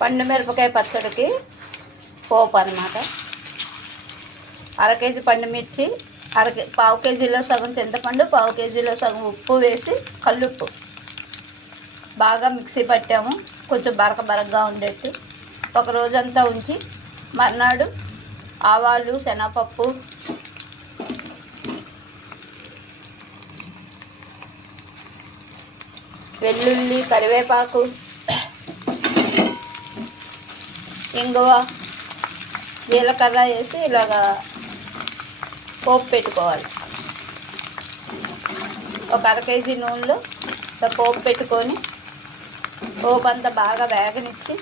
పండు మిరపకాయ పచ్చడికి పోపు అన్నమాట. అర కేజీ పండు మిర్చి అర కే- పావు కేజీలో సగం చింతపండు పావు కేజీలో సగం ఉప్పు వేసి కల్లుప్పు. బాగా మిక్సీ పట్టాము. కొంచెం బరక బరకగా ఉండేట్టు. ఒక రోజంతా ఉంచి మర్నాడు ఆవాలు శనగపప్పు వెల్లుల్లి కరివేపాకు ఇంగువ జీలకర్ర వేసి ఇలాగా పోపు పెట్టుకోవాలి. ఒక అర కేజీ నూనెలో పోపు పెట్టుకొని పోపు అంతా బాగా వేగనిచ్చి